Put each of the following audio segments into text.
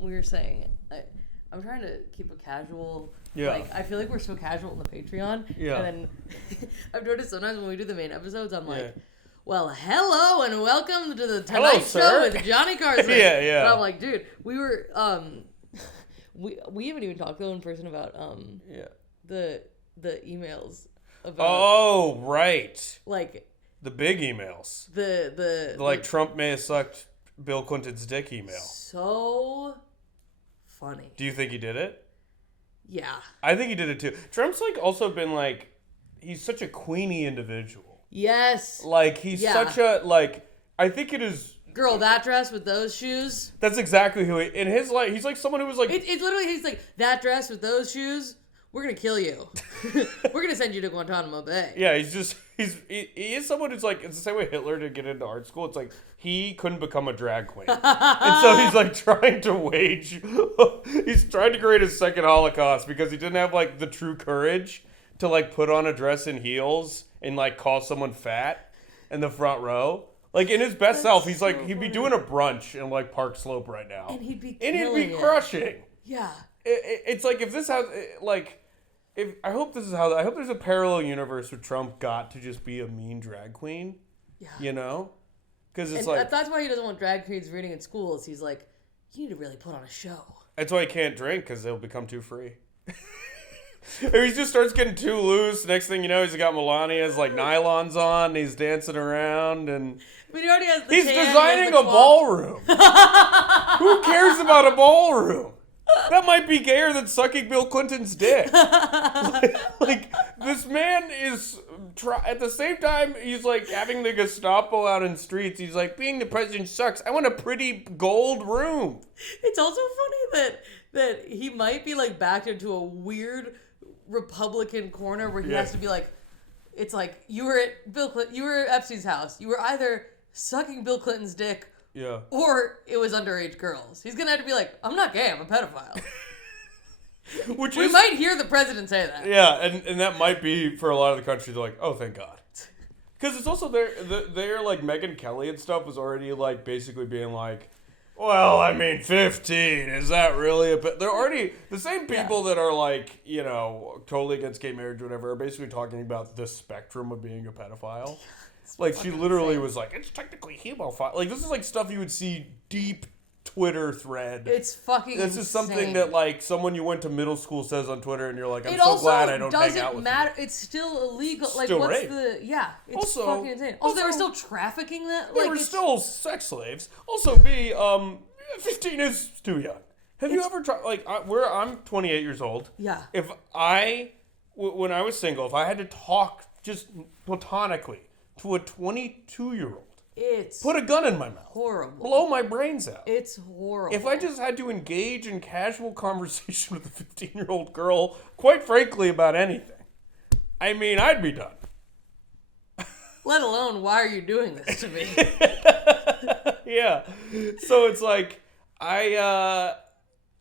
we were saying, I'm trying to keep a casual. Yeah. Like, I feel like we're so casual on the Patreon. Yeah. And then I've noticed sometimes when we do the main episodes, I'm like, Yeah. well, hello and welcome to the Tonight Show sir. with Johnny Carson. Yeah. And I'm like, dude, we were, we haven't even talked though in person about, the emails about. Oh, right. Like. The big emails. The Trump may have sucked Bill Clinton's dick email. So funny. Do you think he did it? Yeah. I think he did it too. Trump's also been he's such a queenie individual. Yes. He's such a I think it is. Girl, that dress with those shoes. That's exactly who in his he's like someone who was like. It's literally he's like that dress with those shoes. We're gonna kill you. We're gonna send you to Guantanamo Bay. Yeah, he is someone who's it's the same way Hitler didn't get into art school. It's he couldn't become a drag queen, and so he's trying to he's trying to create a second Holocaust because he didn't have the true courage to put on a dress and heels and call someone fat in the front row. In his best self, he's he'd be doing a brunch in Park Slope right now, and he'd be crushing. Yeah. It's if this has I hope there's a parallel universe where Trump got to just be a mean drag queen. Yeah. You know? Because it's that's why he doesn't want drag queens reading in schools. He's like, you need to really put on a show. That's why he can't drink, because they'll become too free. If he just starts getting too loose, next thing you know, he's got Melania's nylons on, and he's dancing around, and he already has the he's designing a ballroom. Who cares about a ballroom? That might be gayer than sucking Bill Clinton's dick. This man is, at the same time, he's having the Gestapo out in streets. He's being the president sucks. I want a pretty gold room. It's also funny that he might be backed into a weird Republican corner where he has to be it's you were at you were at Epstein's house. You were either sucking Bill Clinton's dick. Yeah. Or it was underage girls. He's gonna have to be I'm not gay, I'm a pedophile. We might hear the president say that. Yeah, and that might be for a lot of the country. They're oh, thank God. Because it's also their Megyn Kelly and stuff was already basically being well, I mean, 15, is that really they're already, the same people that are totally against gay marriage or whatever are basically talking about the spectrum of being a pedophile. She literally was it's technically hemophile. This is stuff you would see deep Twitter thread. It's fucking This is something that someone you went to middle school says on Twitter, and you're I'm it so glad I don't hang out with you. It doesn't matter. It's still illegal. Still what's rape. It's also, fucking insane. Also, they were still trafficking that. They were still sex slaves. Also, 15 is too young. Have you ever tried? I'm 28 years old. Yeah. When I was single, if I had to talk just platonically to a 22-year-old, put a gun in my mouth, horrible, blow my brains out. It's horrible. If I just had to engage in casual conversation with a 15-year-old girl, quite frankly, about anything, I'd be done. Let alone, why are you doing this to me? Yeah. So it's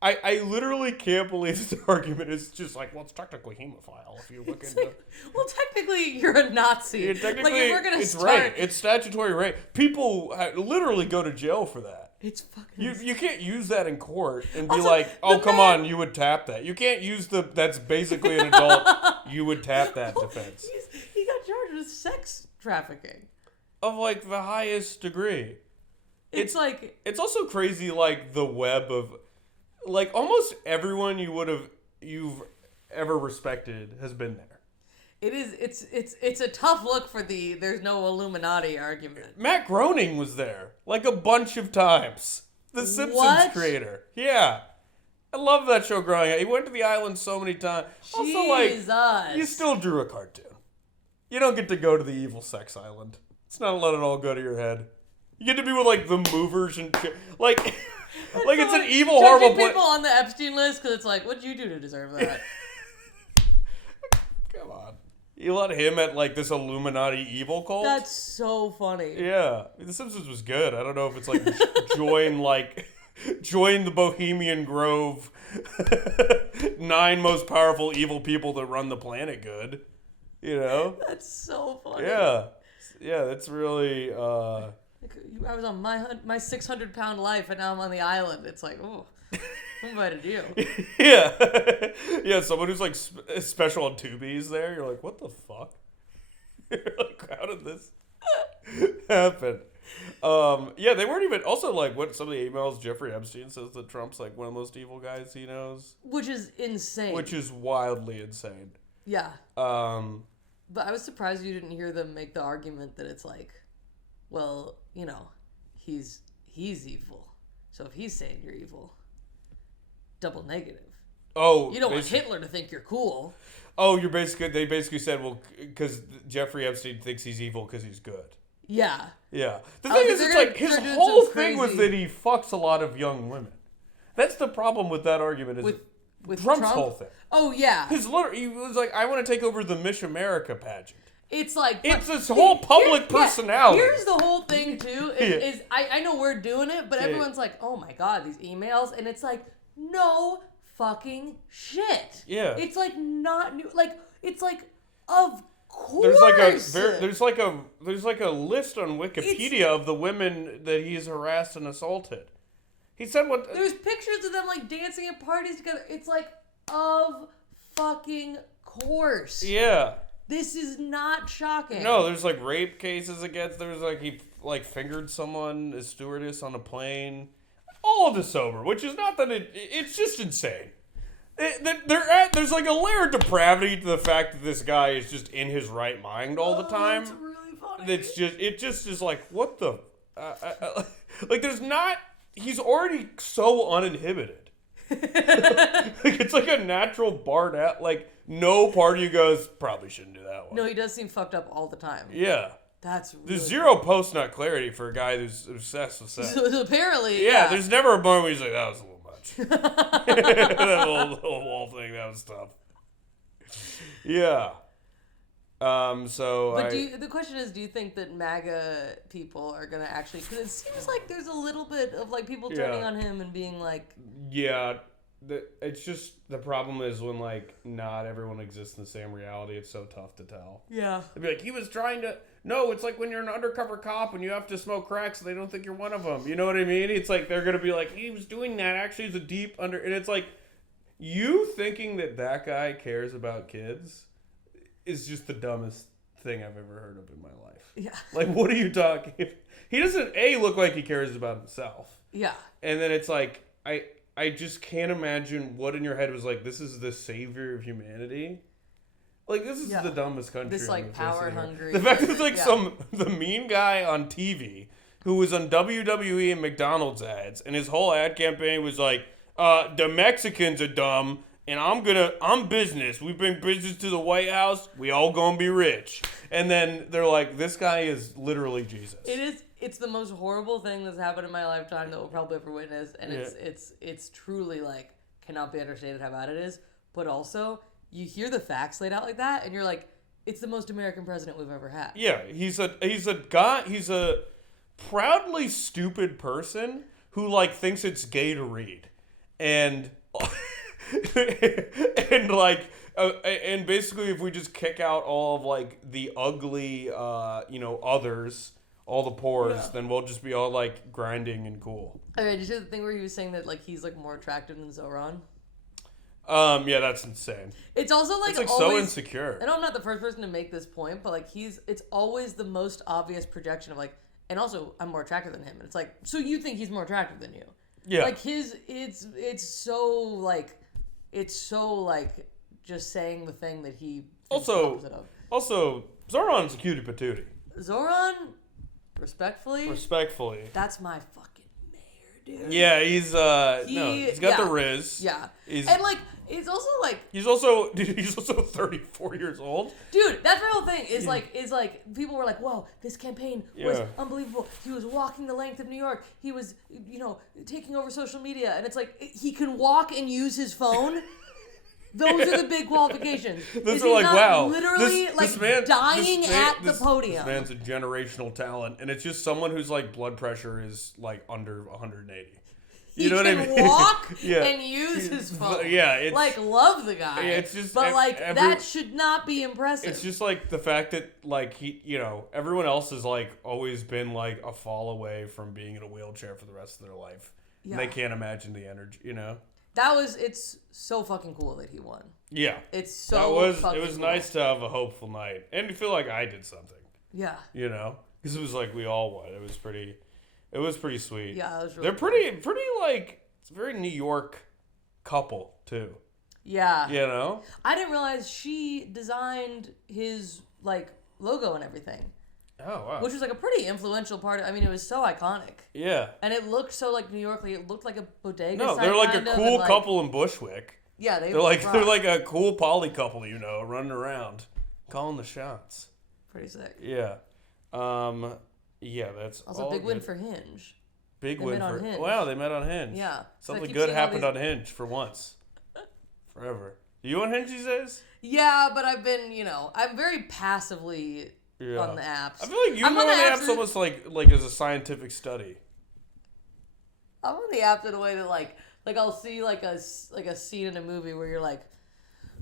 I literally can't believe the argument is just well, it's technically hemophile if you look into. Well, technically, you're a Nazi. Yeah, technically, if we're gonna it's start, rape. It's statutory rape. People literally go to jail for that. It's fucking. You can't use that in court and be also, oh, come on, you would tap that. You can't use that's basically an adult. You would tap that defense. He got charged with sex trafficking of the highest degree. It's it's also crazy the web of almost everyone you've ever respected has been there. It is it's a tough look for there's no Illuminati argument. Matt Groening was there a bunch of times. The Simpsons creator. Yeah. I love that show growing up. He went to the island so many times. Jesus. Also you still drew a cartoon. You don't get to go to the evil sex island. It's not let it all go to your head. You get to be with the movers and shit. It's an evil, horrible people on the Epstein list because it's what'd you do to deserve that? Come on. You let him at this Illuminati evil cult? That's so funny. Yeah. The Simpsons was good. I don't know if it's join the Bohemian Grove 9 most powerful evil people that run the planet good. You know? That's so funny. Yeah. Yeah, that's really Like, I was on my 600-pound life, and now I'm on the island. It's like, oh, who invited you? Yeah. Yeah, someone who's like special on Tubi's there. You're like, what the fuck? You're like, how did this happen? Yeah, they weren't even. Also, like, what some of the emails, Jeffrey Epstein says that Trump's like one of the most evil guys he knows. Which is insane. Which is wildly insane. Yeah. But I was surprised you didn't hear them make the argument that it's like, well, you know, he's evil. So if he's saying you're evil, double negative. Oh, you don't want Hitler to think you're cool. Oh, they basically said, well, because Jeffrey Epstein thinks he's evil because he's good. Yeah. Yeah. The thing is, it's like his whole thing was that he fucks a lot of young women. That's the problem with that argument. Is with Trump's Trump? whole thing. Oh yeah. He was like, I want to take over the Miss America pageant. It's like it's this whole public personality. Here's the whole thing too. Is I know we're doing it, but everyone's like, oh my god, these emails, and it's like, no fucking shit. Yeah. It's like not new. Like it's like of course. There's like a list on Wikipedia of the women that he's harassed and assaulted. He said what? There's pictures of them like dancing at parties together. It's like of fucking course. Yeah. This is not shocking. No, there's like rape cases against. There's like he like fingered someone, a stewardess on a plane. All of this sober, which is not that it's just insane. There's like a layer of depravity to the fact that this guy is just in his right mind all the time. That's really funny. It just is like, what the like there's not. He's already so uninhibited. Like it's like a natural barred out. Like no part of you goes, probably shouldn't do that one. No, he does seem fucked up all the time. Yeah. That's really there's zero post-nut clarity for a guy who's obsessed with sex. So apparently, yeah. There's never a moment where he's like, that was a little much. That whole thing, that was tough. Yeah. But the question is, do you think that MAGA people are gonna actually? Because it seems like there's a little bit of like people turning on him and being like, yeah. It's just the problem is when like not everyone exists in the same reality. It's so tough to tell. Yeah. They'd be like, he was trying to. No, it's like when you're an undercover cop and you have to smoke crack so they don't think you're one of them. You know what I mean? It's like they're gonna be like, he was doing that. Actually, it's a deep under. And it's like you thinking that guy cares about kids is just the dumbest thing I've ever heard of in my life. Yeah. Like, what are you talking? He doesn't look like he cares about himself. Yeah. And then it's like I just can't imagine what in your head was like, this is the savior of humanity. Like, this is the dumbest country. This, like, power-hungry... The fact that it's, like, the mean guy on TV who was on WWE and McDonald's ads, and his whole ad campaign was like, the Mexicans are dumb, and I'm business. We bring business to the White House, we all gonna be rich. And then they're like, this guy is literally Jesus. It's the most horrible thing that's happened in my lifetime that we'll probably ever witness, and it's truly like cannot be understated how bad it is. But also, you hear the facts laid out like that, and you're like, it's the most American president we've ever had. Yeah, he's a proudly stupid person who like thinks it's gay to read, and and like. And basically, if we just kick out all of like the ugly, others, all the pores, then we'll just be all like grinding and cool. Okay, did you see the thing where he was saying that like he's like more attractive than Zoran? Yeah, that's insane. It's also like, it's like always, so insecure. I know I'm not the first person to make this point, but like it's always the most obvious projection of like, and also I'm more attractive than him, and it's like, so you think he's more attractive than you? Yeah. Like it's so like just saying the thing that he thinks the opposite of. Also, Zoran's a cutie patootie. Zoran, respectfully, that's my fucking mayor, dude. Yeah, he's got the Riz. Yeah, and like it's also like he's also 34 years old. Dude, that's my whole thing. Is like people were like, "Whoa, this campaign was unbelievable. He was walking the length of New York. He was, taking over social media." And it's like he can walk and use his phone. Those are the big qualifications. Those are like, wow. Literally, dying at the podium. This man's a generational talent, and it's just someone whose like blood pressure is like under 180. He You know what I can mean? walk Yeah. and use his phone. Yeah, it's like love the guy. Yeah, it's just but like that should not be impressive. It's just like the fact that like he, everyone else has like always been like a fall away from being in a wheelchair for the rest of their life. Yeah. And they can't imagine the energy, It's so fucking cool that he won. Yeah. It's so fucking It was cool. nice to have a hopeful night and to feel like I did something. Yeah. Because it was like we all won. It was pretty sweet. Yeah, it was really They're pretty like, it's a very New York couple too. Yeah. I didn't realize she designed his like logo and everything. Oh, wow. Which was like a pretty influential part. I mean, it was so iconic. Yeah. And it looked so like New York. Like, it looked like a bodega. No, sign they're like kind a of, cool and, like, couple in Bushwick. Yeah, they're like a cool poly couple, running around, calling the shots. Pretty sick. Yeah. Yeah, that's also all big win good. for Hinge. Big They win met for on Hinge. Wow, they met on Hinge. Yeah. Something good happened on Hinge for once. Forever. Are you on Hinge these days? Yeah, but I've been, I'm very passively Yeah. on the apps. I feel like I'm on the apps that- almost like as a scientific study. I'm on the apps in a way that like I'll see like a scene in a movie where you're like,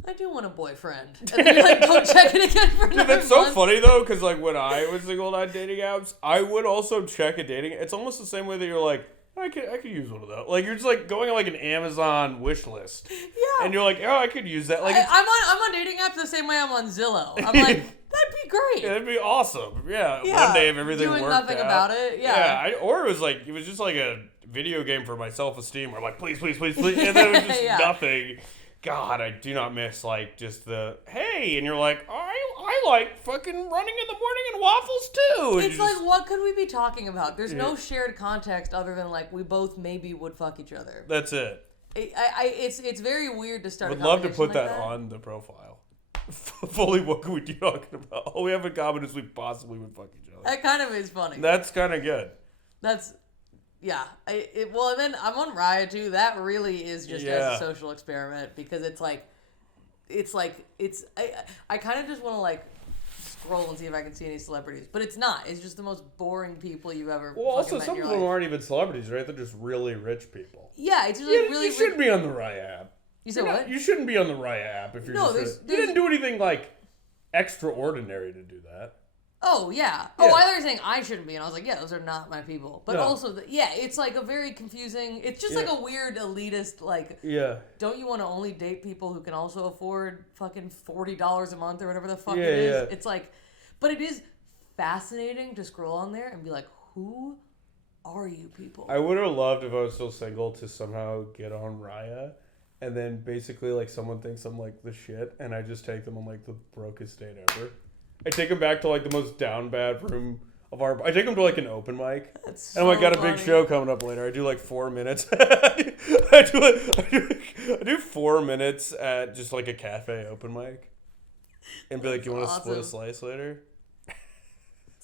I do want a boyfriend, and then you like don't check it again for another Dude, that's so month. funny though, because like when I was single on dating apps, I would also check a dating. It's almost the same way that you're like, I could use one of those. Like you're just like going on like an Amazon wish list. Yeah. And you're like, oh, I could use that. Like I'm on dating apps the same way I'm on Zillow. I'm like, that'd be great. yeah, that'd be awesome. Yeah. Yeah, One day if everything doing worked nothing out. about it. Yeah. Or it was just like a video game for my self-esteem. Where I'm like, please, please, please, please, and then it was just Yeah. nothing. God, I do not miss like just the hey, and you're like, I like fucking running in the morning and waffles too. And It's you like, just- what could we be talking about? There's Yeah. no shared context other than like we both maybe would fuck each other. that's it. It's very weird to start. Would a love to conversation put like that on the profile. Fully, what can we be talking about? All we have in common is we possibly would fuck each other. That kind of is funny. That's kind of good. That's yeah. Well, and then I'm on Raya too. That really is just as Yeah. a social experiment because I kind of just want to like scroll and see if I can see any celebrities, but it's not. It's just the most boring people you've ever. Well, also met in some your of them life. aren't even celebrities, right? They're just really rich people. Yeah, it's just like really. you shouldn't be on the Raya app. You said You're not- what? You shouldn't be on the Raya app if you're No, just. there's- You didn't do anything like extraordinary to do that. Oh yeah. Yeah. Oh, I thought you were saying I shouldn't be, and I was like, yeah, those are not my people. But No. also, it's like a very confusing. It's just like a weird elitist. Like, Yeah. don't you want to only date people who can also afford fucking $40 a month or whatever the fuck Yeah, it is? yeah. It's like, but it is fascinating to scroll on there and be like, who are you people? I would have loved if I was still single to somehow get on Raya, and then basically like someone thinks I'm like the shit, and I just take them on like the brokest date ever. I take them back to like the most down bad room of our. I take them to like an open mic. That's And I'm like, so got a big funny. show coming up later. I do like 4 minutes. I do 4 minutes at just like a cafe open mic, and be like, "You want to split a awesome. slice later?"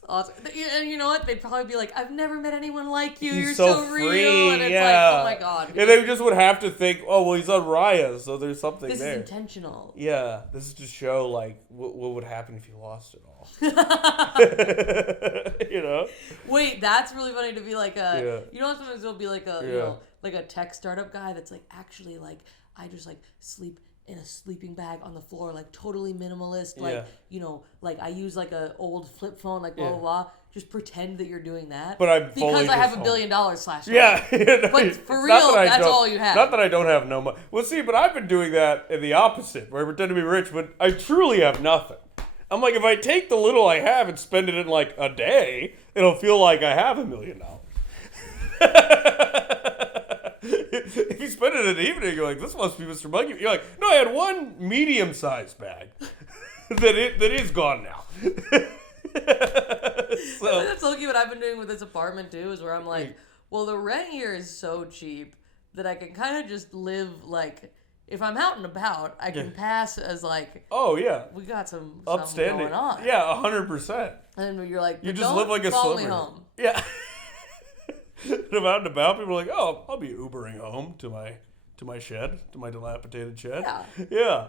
Awesome. And you know what? They'd probably be like, I've never met anyone like you. He's You're so real. free, And it's yeah. like, oh my god. And they just would have to think, "Oh, well, he's on Raya, so there's something This there." is intentional. Yeah, this is to show like what would happen if you lost it all. Wait, that's really funny to be like Yeah. you know, sometimes there'll be like like a tech startup guy that's like, actually, like, I just like sleep in a sleeping bag on the floor, like totally minimalist, like, Yeah. like I use like a old flip phone, like blah Yeah. blah blah. Just pretend that you're doing that. But I'm because fully I have just $1 home. billion slash. Yeah, But for Not real, that I that's don't- all you have. Not that I don't have no money. Well, see, but I've been doing that in the opposite, where I pretend to be rich, but I truly have nothing. I'm like, if I take the little I have and spend it in like a day, it'll feel like I have $1 million. If you spend it in the evening, you're like, this must be Mr. Monkey. You're like, no, I had one medium-sized bag that is gone now. So That's low-key what I've been doing with this apartment too, is where I'm like, well, the rent here is so cheap that I can kind of just live like, if I'm out and about, I can pass as like, oh yeah, we got something upstanding. going on. Yeah, 100%. And you're like, You "But just don't live like a follow me celebrity. home. Yeah. And I'm out and about. People are like, "Oh, I'll be Ubering home to my shed, to my dilapidated shed." Yeah. Yeah.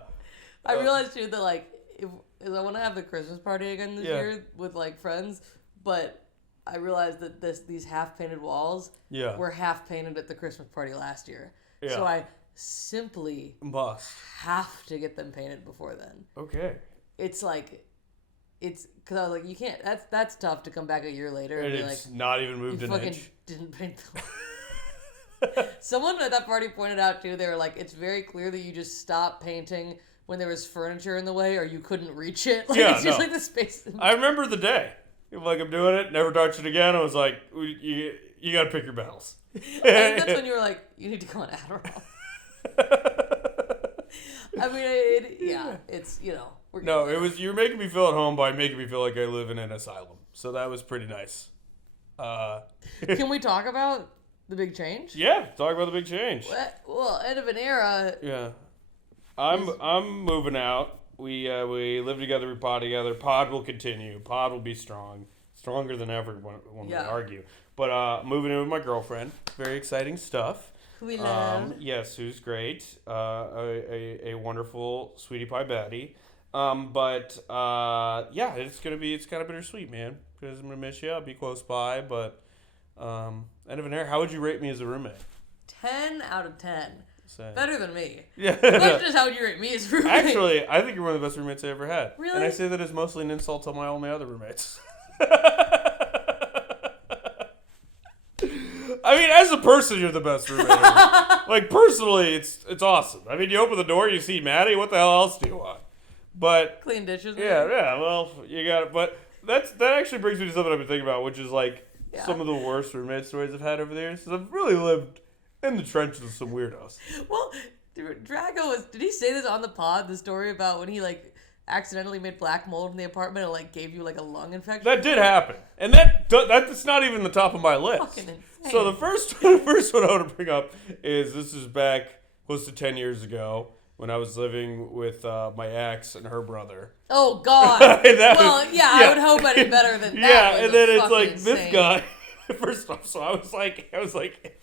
I realized too that like, if I want to have the Christmas party again this Yeah. year with like friends, but I realized that these half-painted walls were half-painted at the Christmas party last year. Yeah. So I simply have to get them painted before then. Okay. It's like, because I was like, you can't, that's tough to come back a year later and be it's like, not even moved you an fucking inch. didn't paint them. Someone at that party pointed out too, they were like, it's very clear that you just stopped painting when there was furniture in the way or you couldn't reach it. Like, it's just like the space. I remember the day. Like, I'm doing it, never touch it again. I was like, you got to pick your battles. I think that's when you were like, you need to go on Adderall. I mean, it's, No, it was, you were making me feel at home by making me feel like I live in an asylum. So that was pretty nice. Can we talk about the big change? Yeah, talk about the big change. Well, end of an era. Yeah. I'm moving out. We live together, we pod together. Pod will continue. Pod will be strong. Stronger than ever, when we argue. But moving in with my girlfriend. Very exciting stuff. Who we love. Yes, who's great. A wonderful sweetie pie baddie. But it's kind of bittersweet, man. Because I'm going to miss you. I'll be close by. But end of an era, how would you rate me as a roommate? 10 out of 10. Same. Better than me. Yeah. The question is, how would you rate me as a roommate? Actually, I think you're one of the best roommates I ever had. Really? And I say that as mostly an insult to my only other roommates. I mean, as a person, you're the best roommate ever. Like, personally, it's awesome. I mean, you open the door, you see Maddie, what the hell else do you want? But clean dishes. Yeah, well, you got it. But that actually brings me to something I've been thinking about, which is, like, some of the worst roommate stories I've had over the years. Because I've really lived in the trenches with some weirdos. Well, Drago did he say this on the pod, the story about when he, like, accidentally made black mold in the apartment and, like, gave you, like, a lung infection? That did happen. And that's not even the top of my list. Fucking insane. So the first one I want to bring up is, this is back close to 10 years ago when I was living with my ex and her brother. Oh, God. I would hope I did better than that. Yeah, and then it's like, insane. This guy... First off, so I was like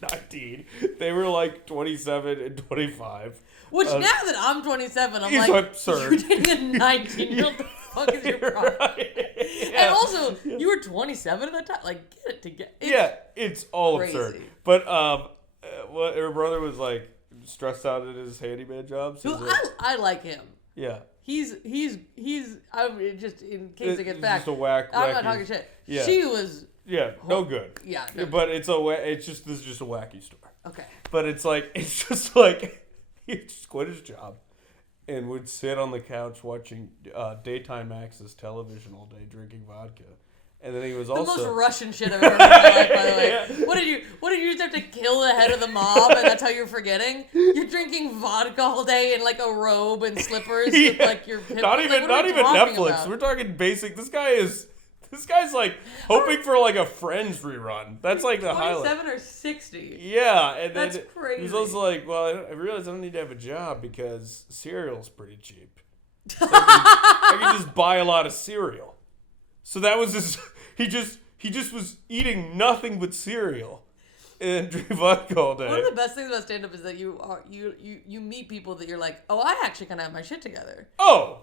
19. They were like 27 and 25. Which now that I'm 27, I'm like, absurd. You're dating a 19-year-old. The fuck is your problem? Right. Yeah. And also, you were 27 at that time. Like, get it together. It's all crazy. absurd. But her brother was like stressed out at his handyman job. So I like him. Yeah. He's. I mean, just in case it gets back. Just a whack. I'm not talking shit. Yeah. She was. Yeah, no good. Yeah, but this is just a wacky story. Okay. But it's just like he just quit his job and would sit on the couch watching daytime access television all day, drinking vodka. And then he was also the most Russian shit I've ever heard in my life, by the way. Yeah. What did you just have to kill the head of the mob and that's how you're forgetting? You're drinking vodka all day in like a robe and slippers with like your not even Netflix. About? We're talking basic. This guy's like hoping for like a Friends rerun. That's like the highlight. 27 or 60. Yeah, and that's then crazy. He was also like, well, I realize I don't need to have a job because cereal's pretty cheap. So I can just buy a lot of cereal. So that was his. He just was eating nothing but cereal and drink vodka all day. One of the best things about stand-up is that you meet people that you're like, oh, I actually kind of have my shit together. Oh.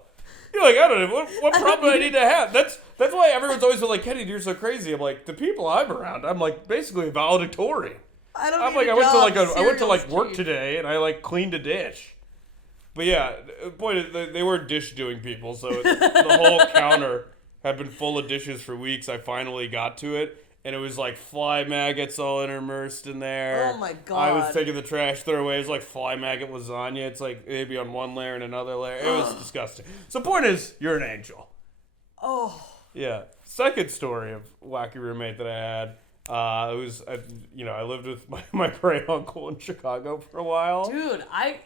You're like, I don't know, what problem do I need to have? That's why everyone's always like, Kenny, you're so crazy. I'm like, the people I'm around, I'm like basically a valedictorian. I went to work today and I like cleaned a dish. But yeah, the point is they weren't dish doing people, so the whole counter had been full of dishes for weeks. I finally got to it. And it was like fly maggots all immersed in there. Oh my God. I was taking the trash throw away. It was like fly maggot lasagna. It's like maybe on one layer and another layer. It was disgusting. So the point is, you're an angel. Oh. Yeah. Second story of wacky roommate that I had. I lived with my great uncle in Chicago for a while. Dude, I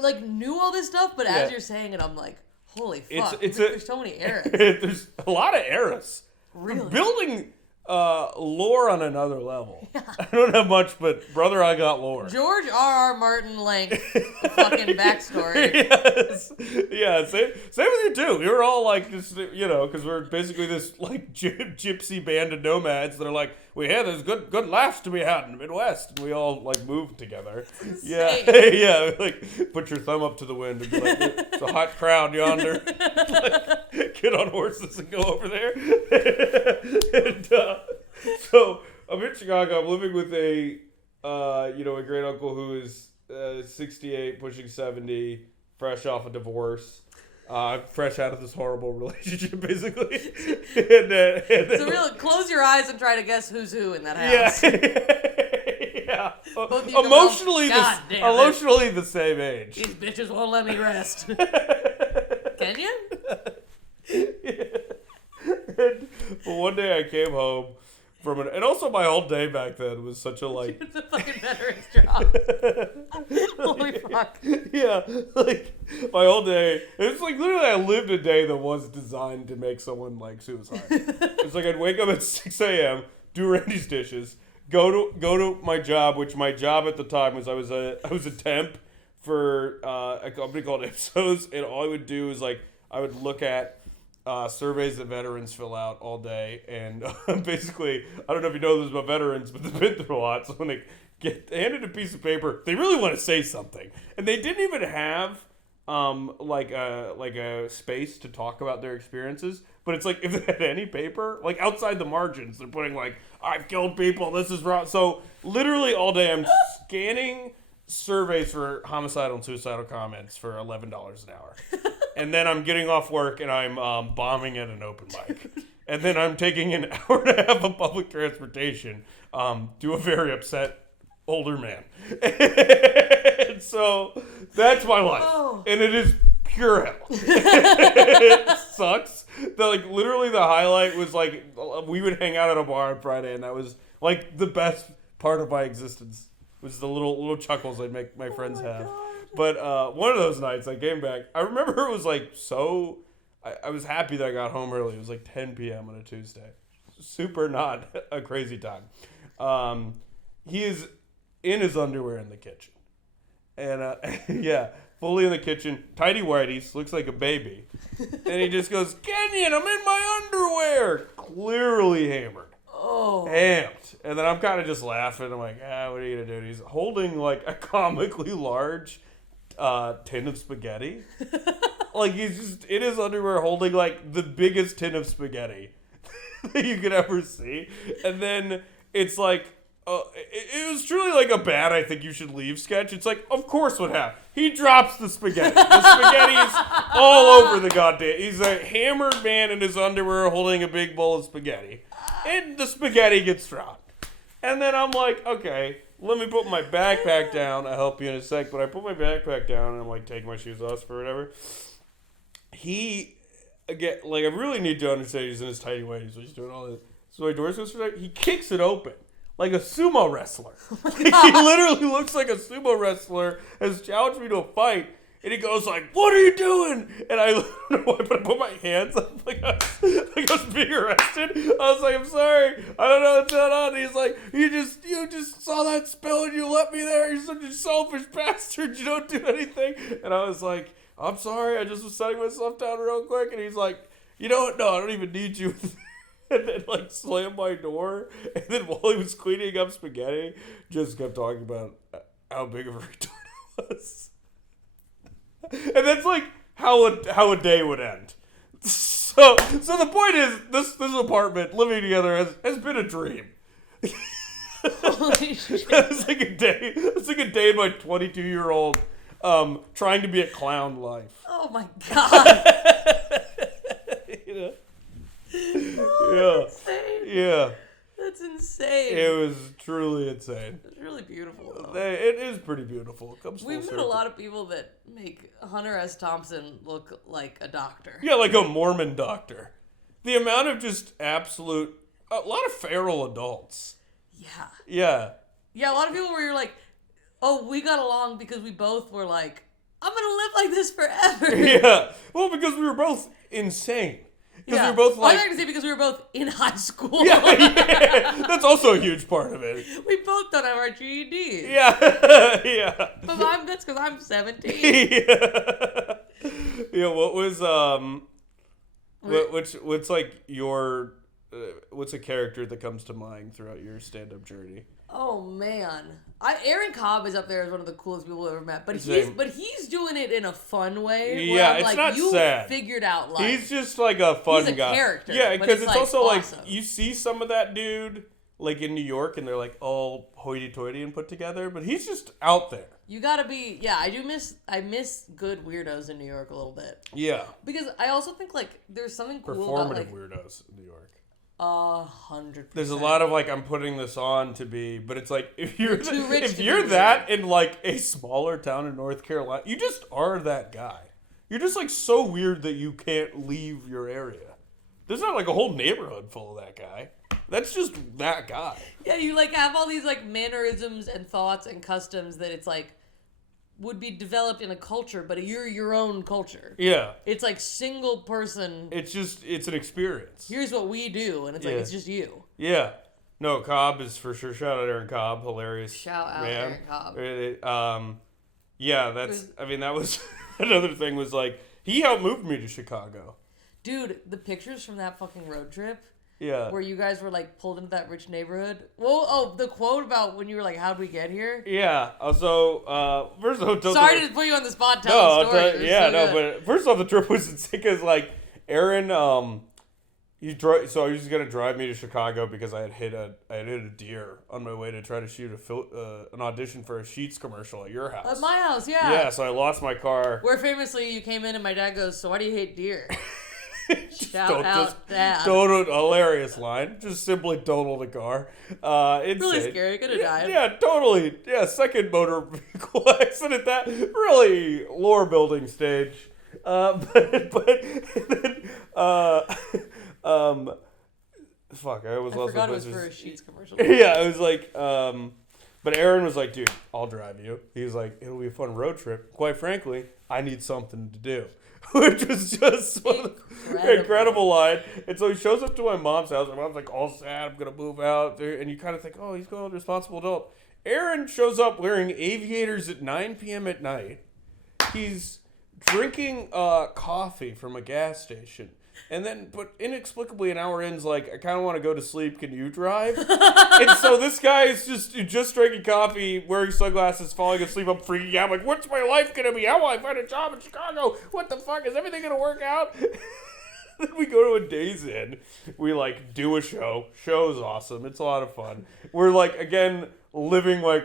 like knew all this stuff, but as you're saying it, I'm like, holy fuck. There's so many eras. There's a lot of eras. Really? Building lore on another level. Yeah. I don't have much, but brother, I got lore. George R.R. Martin length fucking backstory. Yes. Yeah, same with you too. We were all like, just, because we're basically this like gypsy band of nomads that are like, we hear there's good laughs to be had in the Midwest, and we all like moved together. Yeah, insane. yeah, like put your thumb up to the wind and be like, it's a hot crowd yonder. Like, get on horses and go over there. And so I'm in Chicago. I'm living with a great uncle who is 68, pushing 70, fresh off a divorce. Fresh out of this horrible relationship, basically. So really, close your eyes and try to guess who's who in that house. Yeah. Emotionally Emotionally the same age. These bitches won't let me rest. Can you? Well, one day I came home from and also my whole day back then was such a like. It's a fucking veteran's job. Holy fuck. Yeah, like my whole day. It's like literally I lived a day that was designed to make someone like suicide. It's like I'd wake up at 6 a.m., do Randy's dishes, go to my job, which my job at the time was I was a temp for a company called Ipsos, and all I would do is like I would look at surveys that veterans fill out all day, and basically, I don't know if you know this about veterans, but they've been through a lot, so when they get handed a piece of paper, they really want to say something, and they didn't even have like a space to talk about their experiences, but it's like if they had any paper, like outside the margins, they're putting like, I've killed people, this is wrong, so literally all day I'm scanning surveys for homicidal and suicidal comments for $11 an hour. And then I'm getting off work and I'm bombing at an open mic. And then I'm taking an hour and a half of public transportation to a very upset older man. And so that's my life. Oh. And it is pure hell. It sucks. Literally the highlight was like we would hang out at a bar on Friday, and that was like the best part of my existence. Was the little chuckles I'd make my friends have. God. But one of those nights I came back. I remember it was like so. I was happy that I got home early. It was like 10 p.m. on a Tuesday. Super not a crazy time. He is in his underwear in the kitchen. And yeah, fully in the kitchen. Tidy whities, looks like a baby. And he just goes, Kenyon, I'm in my underwear. Clearly hammered. Oh. Amped. And then I'm kind of just laughing. I'm like, what are you going to do? And he's holding like a comically large tin of spaghetti. Like he's just in his underwear holding like the biggest tin of spaghetti that you could ever see. And then it's like, it was truly like a bad I think you should leave sketch. It's like, of course what happened? He drops the spaghetti. The spaghetti's all over the goddamn. He's a hammered man in his underwear holding a big bowl of spaghetti. And the spaghetti gets dropped. And then I'm like, okay, let me put my backpack down. I'll help you in a sec. But I put my backpack down and I'm like taking my shoes off or whatever. He, again, like I really need to understand he's in his tidy whities. So he's doing all this. So my door goes through. He kicks it open. Like a sumo wrestler. Oh he literally looks like a sumo wrestler, has challenged me to a fight, and he goes like, what are you doing? And I put my hands up like I was being arrested. I was like, I'm sorry, I don't know what's going on. And he's like, you just saw that spill and you let me there. You're such a selfish bastard. You don't do anything. And I was like, I'm sorry, I just was setting myself down real quick. And he's like, you know what? No, I don't even need you. And then, like, slammed my door. And then while he was cleaning up spaghetti, just kept talking about how big of a retard I was. And that's, like, how a day would end. So the point is, this apartment, living together, has been a dream. Holy shit. It's like a day in my 22-year-old trying to be a clown life. Oh, my God. You know? Oh, that's insane. Yeah. That's insane. It was truly insane. It's really beautiful, though. It is pretty beautiful. It comes full We've met circle. a lot of people that make Hunter S. Thompson look like a doctor. Yeah, like a Mormon doctor. The amount of just a lot of feral adults. Yeah. Yeah. Yeah, a lot of people where you're like, oh, we got along because we both were like, I'm going to live like this forever. Yeah. Well, because we were both insane. Because we were both like... I was going to say because we were both in high school. Yeah. That's also a huge part of it. We both don't have our GEDs. Yeah. Yeah. But that's because I'm 17. Yeah. Yeah, what was... what's like your what's a character that comes to mind throughout your stand-up journey? Oh man, Aaron Cobb is up there as one of the coolest people I've ever met. But Same. he's doing it in a fun way. Yeah, I'm it's like, not you sad. Figured out life. He's just like a fun He's a guy. character, Yeah, but because it's like, also awesome. like you see some of that dude like in New York, and they're like all hoity-toity and put together, but he's just out there. You gotta be. Yeah, I miss good weirdos in New York a little bit. Yeah. Because I also think like there's something cool Performative about like weirdos in New York. 100%. There's a lot of like I'm putting this on to be, but it's like if you're too rich if to you're be that in like a smaller town in North Carolina, you just are that guy. You're just like so weird that you can't leave your area. There's not like a whole neighborhood full of that guy. That's just that guy. Yeah, you like have all these like mannerisms and thoughts and customs that it's like would be developed in a culture, but you're your own culture. Yeah. It's like single person. It's an experience. Here's what we do, and it's like it's just you. Yeah. No, Cobb is for sure. Shout out Aaron Cobb, hilarious. Shout out man. Aaron Cobb. Yeah, that was another thing was like he helped move me to Chicago. Dude, the pictures from that fucking road trip. Yeah. Where you guys were like pulled into that rich neighborhood. Well, the quote about when you were like, "How'd we get here?" Yeah. So, first of all, sorry to put you on the spot. Tell the story. But first off, the trip was insane because like Aaron, so he was just gonna drive me to Chicago because I had hit a deer on my way to try to shoot an audition for a Sheetz commercial at your house. At my house, yeah. Yeah. So I lost my car. Where famously you came in and my dad goes, "So why do you hate deer?" Shout out, Dad. Totaled, hilarious line. Just simply totaled the car. Insane. Really scary. Could have died. Yeah, totally. Yeah, second motor vehicle accident. That really lore building stage. Fuck, I always lost my forgot it was for a Sheetz commercial. Yeah, it was like, but Aaron was like, dude, I'll drive you. He was like, it'll be a fun road trip. Quite frankly, I need something to do. Which was just one of the incredible line. And so he shows up to my mom's house. My mom's like all sad, I'm going to move out. And you kind of think, oh, he's going to a responsible adult. Aaron shows up wearing aviators at 9 p.m. at night. He's drinking coffee from a gas station. And then, but inexplicably an hour in's like, I kind of want to go to sleep. Can you drive? And so this guy is just drinking coffee, wearing sunglasses, falling asleep. I'm freaking out. I'm like, what's my life going to be? How will I find a job in Chicago? What the fuck? Is everything going to work out? Then we go to a Days Inn. We like do a show. Show's awesome. It's a lot of fun. We're like, again, living like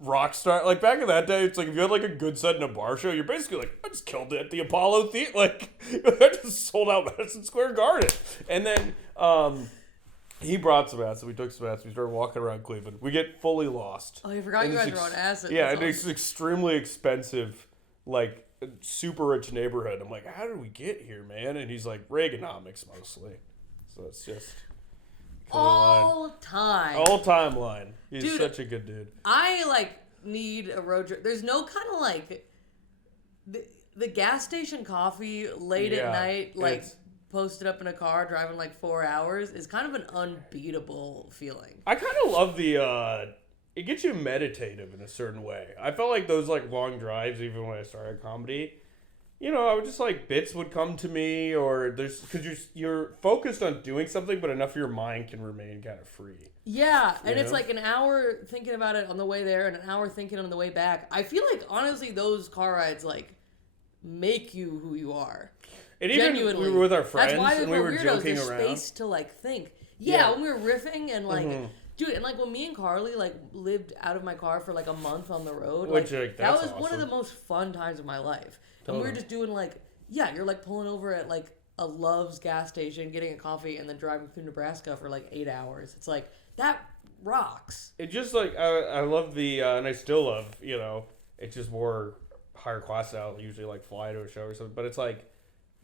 rock star. Like back in that day, it's like if you had like a good set in a bar show, you're basically like, I just killed it at the Apollo Theater. Like I just sold out Madison Square Garden. And then he brought some acid. We took some acid. We started walking around Cleveland. We get fully lost. Oh, you forgot you guys were on acid. Yeah, and it's extremely expensive, like super rich neighborhood. I'm like, how did we get here, man? And he's like, Reaganomics mostly. So it's just all time line. He's such a good dude. I like need a road trip. There's no kind of like the gas station coffee late at night, like posted up in a car driving like 4 hours is kind of an unbeatable feeling. I kind of love it gets you meditative in a certain way. I felt like those like long drives, even when I started comedy, you know, I would just like bits would come to me, or because you're focused on doing something, but enough of your mind can remain kind of free. Yeah, and it's like an hour thinking about it on the way there and an hour thinking on the way back. I feel like honestly those car rides like make you who you are. And even we were with our friends that's why and we were weirdos, joking there's around. Space to like think. Yeah, when we were riffing and like. Mm-hmm. Dude, and like when me and Carly like lived out of my car for like a month on the road, that was awesome. One of the most fun times of my life. And we were just doing like, you're like pulling over at like a Love's gas station, getting a coffee, and then driving through Nebraska for like 8 hours. It's like, that rocks. It just like, I love and I still love, you know, it's just more higher class now. Usually like fly to a show or something, but it's like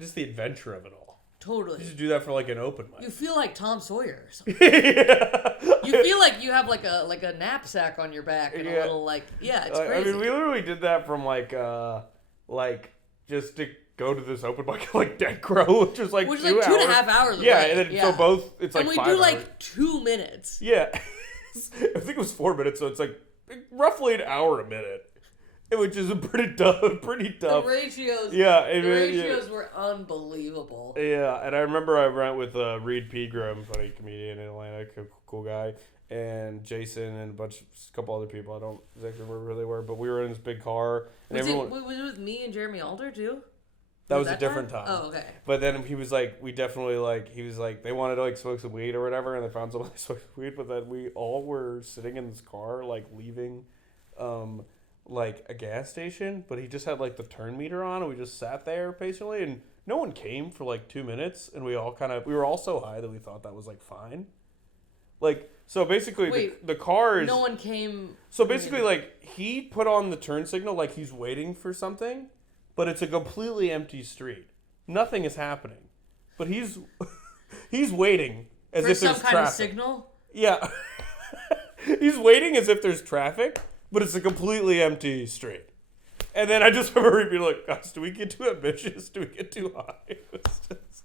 just the adventure of it all. Totally. You just do that for like an open mic. You feel like Tom Sawyer or something. Yeah. You feel like you have like a knapsack on your back and a little like, it's crazy. I mean, we literally did that from like just to go to this open mic like Dead Crow, which is like 2 hours. 2.5 hours away. Yeah, and then so both, it's like 5 hours. And we do like 2 minutes. Yeah. I think it was 4 minutes, so it's like roughly an hour a minute. which is a pretty tough. The ratios. Yeah, the ratios were unbelievable. Yeah, and I remember I went with Reed Pegram, funny comedian in Atlanta, cool guy, and Jason and a couple other people. I don't exactly remember who they were, but we were in this big car. And was it with me and Jeremy Alder too? That was a different time. Oh, okay. But then he was like, we definitely he was like, they wanted to like smoke some weed or whatever, and they found somebody smoking weed, but then we all were sitting in this car, like leaving, like a gas station, but he just had like the turn meter on, and we just sat there patiently, and no one came for like 2 minutes, and we were all so high that we thought that was like fine. Like, so basically the car is... No one came... So basically, like, he put on the turn signal like he's waiting for something, but it's a completely empty street. Nothing is happening. But he's waiting as if there's traffic. For some kind of signal? Yeah. He's waiting as if there's traffic, but it's a completely empty street. And then I just remember being like, gosh, do we get too ambitious? Do we get too high? It was just...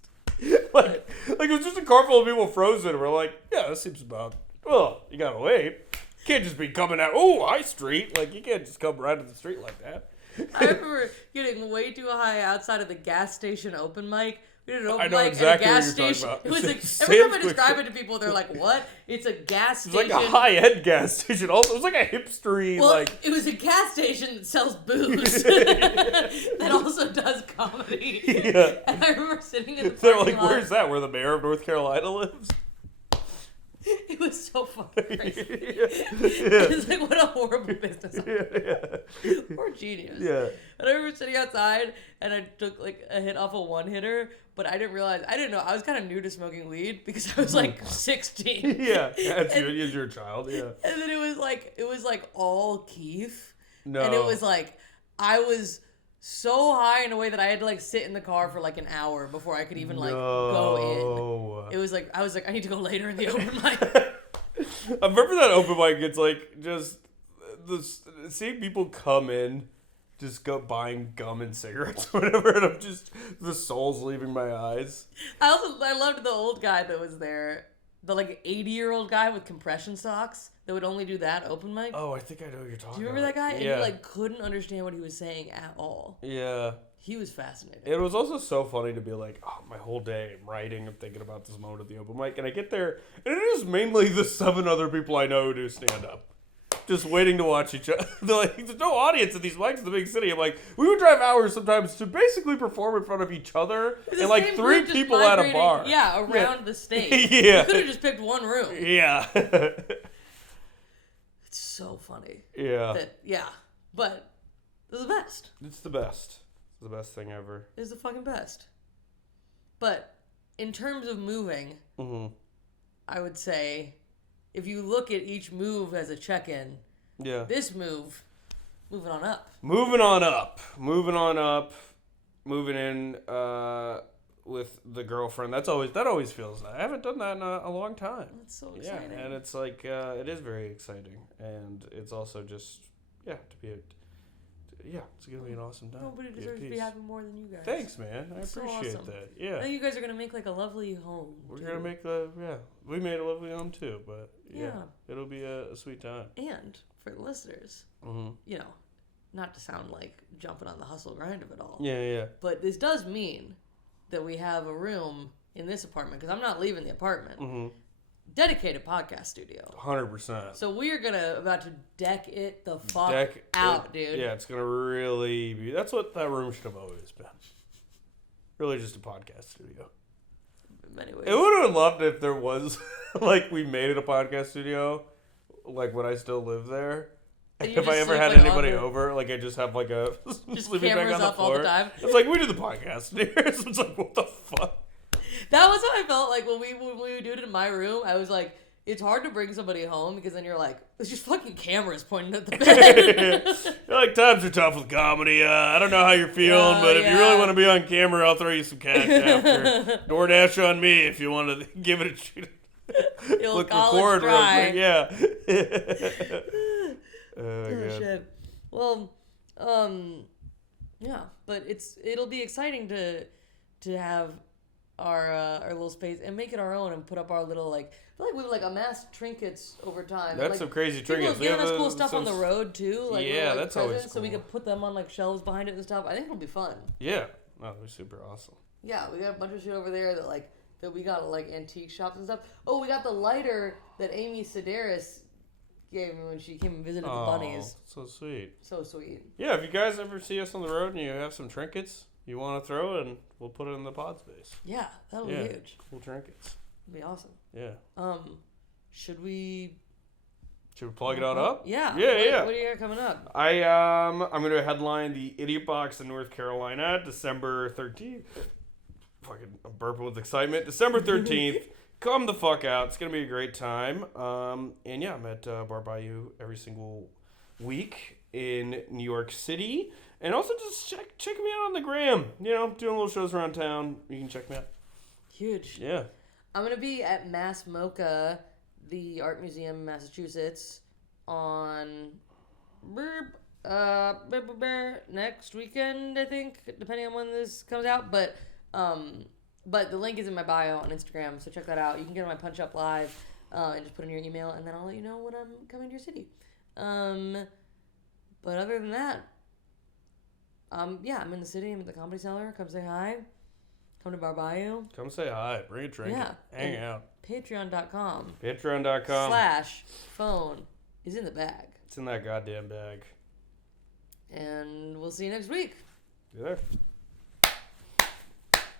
Like it was just a car full of people frozen. We're like, yeah, this seems about... Well, you gotta wait. You can't just be coming out, high street. Like, you can't just come right to the street like that. I remember getting way too high outside of the gas station open mic. We did an open mic exactly at a gas station. It was like, every time I describe it to people, they're like, what? It's a gas station. It's like a high-end gas station. Also, it was like a hipstery, it was a gas station that sells booze. that also does comedy. Yeah. And I remember sitting in the parking They're like, lot. where's that? Where the mayor of North Carolina lives? It was so fucking crazy. It's like, what a horrible business. Or genius. Yeah. And I remember sitting outside, and I took like a hit off a one-hitter, but I didn't know. I was kind of new to smoking weed because I was like 16. Yeah. As you're a child, yeah. And then it was like all Keith. No. And it was like, I was so high in a way that I had to like sit in the car for like an hour before I could even go in. It was like, I was like, I need to go later in the open mic. I remember that open mic. It's like just seeing people come in, just go buying gum and cigarettes or whatever, and I'm just, the soul's leaving my eyes. I loved the old guy that was there, the like 80-year-old guy with compression socks that would only do that open mic. Oh, I think I know what you're talking about. Do you remember that guy? Yeah. And he like couldn't understand what he was saying at all. Yeah. He was fascinating. It was also so funny to be like, oh, my whole day I'm writing and thinking about this moment at the open mic, and I get there, and it is mainly the 7 other people I know who do stand up. Just waiting to watch each other. Like, there's no audience at these mics in the big city. I'm like, we would drive hours sometimes to basically perform in front of each other and like 3 people at a bar. Yeah, around the stage. Yeah. You could have just picked one room. Yeah. It's so funny. Yeah. But it's the best. It's the best. It's the best thing ever. It's the fucking best. But in terms of moving, I would say, if you look at each move as a check-in, this move, moving on up. Moving in with the girlfriend. That always feels nice. I haven't done that in a long time. That's so exciting. Yeah, and it's like, it is very exciting. And it's also just, it's going to be an awesome time. Nobody deserves to be happy more than you guys. Thanks, man. I appreciate that. Yeah. I think you guys are going to make like a lovely home. We're going to make we made a lovely home too, but it'll be a sweet time. And for the listeners, not to sound like jumping on the hustle grind of it all. Yeah. But this does mean that we have a room in this apartment, because I'm not leaving the apartment. Dedicated podcast studio. 100%. So we're about to deck it the fuck out, dude. Yeah, it's gonna really be. That's what that room should have always been. Really, just a podcast studio. In many ways. It would have loved if there was like we made it a podcast studio, like when I still live there. And if I ever had anybody over, like I just have like a just sleeping bag on the floor. All the time. It's like we do the podcast here. So it's like, what the fuck? That was how I felt like when we would do it in my room. I was like, it's hard to bring somebody home because then you're like, there's just fucking cameras pointing at the bed. You're like, times are tough with comedy. I don't know how you're feeling, but if you really want to be on camera, I'll throw you some cash after. DoorDash on me if you want to give it a shoot. Click record real quick. Yeah. Oh shit. Well, yeah, but it'll be exciting to have our little space and make it our own and put up our little like. I feel like we've like amassed trinkets over time. That's like, some crazy people trinkets. have given us cool stuff on the road too. Like yeah, little, like, that's always presents, cool. so we could put them on like shelves behind it and stuff. I think it'll be fun. Yeah, no, they're super awesome. Yeah, we got a bunch of shit over there that we got at like antique shops and stuff. Oh, we got the lighter that Amy Sedaris gave me when she came and visited the bunnies. So sweet. So sweet. Yeah, if you guys ever see us on the road and you have some trinkets you want to throw in, we'll put it in the pod space. Yeah, that'll be huge. Cool trinkets. It'll be awesome. Yeah. Should we plug it on up? Yeah. Yeah. What do you got coming up? I'm gonna headline the Idiot Box in North Carolina, December 13th. Fucking, I'm burping with excitement. December 13th. Come the fuck out. It's gonna be a great time. And yeah, I'm at Bar Bayou every single week in New York City. And also just check me out on the gram. You know, doing little shows around town. You can check me out. Huge. Yeah. I'm gonna be at Mass MoCA, the art museum in Massachusetts, on next weekend, I think, depending on when this comes out. But the link is in my bio on Instagram, so check that out. You can get on my Punch Up Live and just put in your email, and then I'll let you know when I'm coming to your city. But other than that, yeah, I'm in the city. I'm at the Comedy Cellar. Come say hi. Come to Bar Bayou. Come say hi. Bring a drink. Yeah. Hang out. Patreon.com. Patreon.com/phone is in the bag. It's in that goddamn bag. And we'll see you next week. You there?